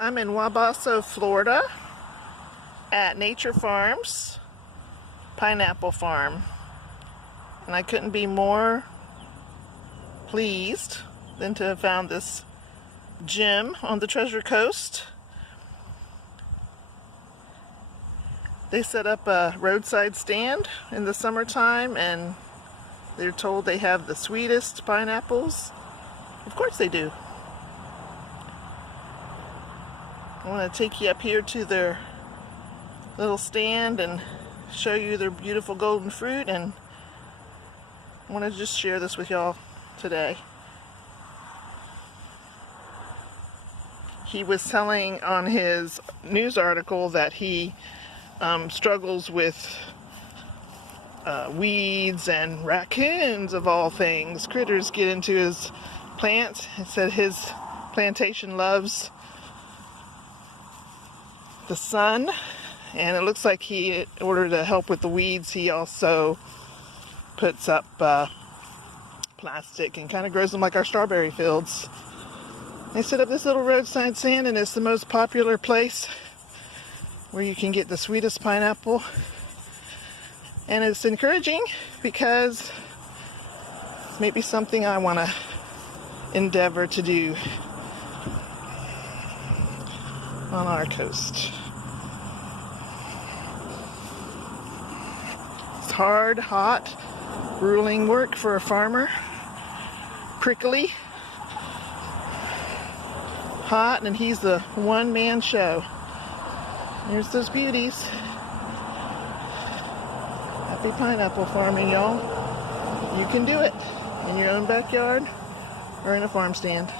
I'm in Wabasso, Florida at Nature Farms Pineapple Farm, and I couldn't be more pleased than to have found this gem on the Treasure Coast. They set up a roadside stand in the summertime, and they're told they have the sweetest pineapples. Of course they do. I want to take you up here to their little stand and show you their beautiful golden fruit, and I want to just share this with y'all today. He was telling on his news article that he struggles with weeds and raccoons, of all things. Critters get into his plants. He said his plantation loves the sun, and it looks like he, in order to help with the weeds, he also puts up plastic and kind of grows them like our strawberry fields. They set up this little roadside stand, and it's the most popular place where you can get the sweetest pineapple. And it's encouraging because it's maybe something I want to endeavor to do on our coast. It's hard, hot, grueling work for a farmer. Prickly, hot, and he's the one-man show. Here's those beauties. Happy pineapple farming, y'all. You can do it in your own backyard or in a farm stand.